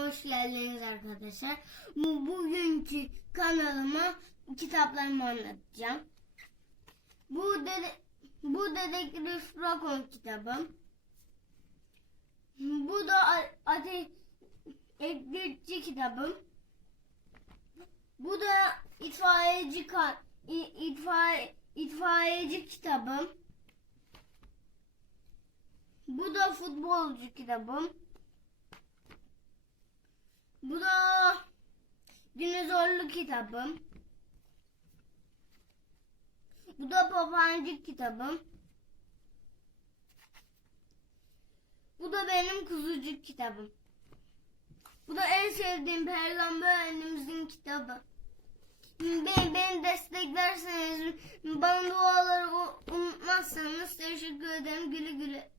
Hoş geldiniz arkadaşlar. Bu bugünkü kanalıma kitaplarımı anlatacağım. Bu dede, bu dedektif Rakon kitabım. Bu da A- ate Edgarci kitabım. Bu da itfaiyeci ka, i- itfaiye, itfaiyeci kitabım. Bu da futbolcu kitabım. Bu da dinozorlu kitabım. Bu da papancık kitabım. Bu da benim kuzucuk kitabım. Bu da en sevdiğim Peygamber Efendimizin kitabı. Beni, beni desteklerseniz, bana duaları unutmazsanız teşekkür ederim. Güle güle.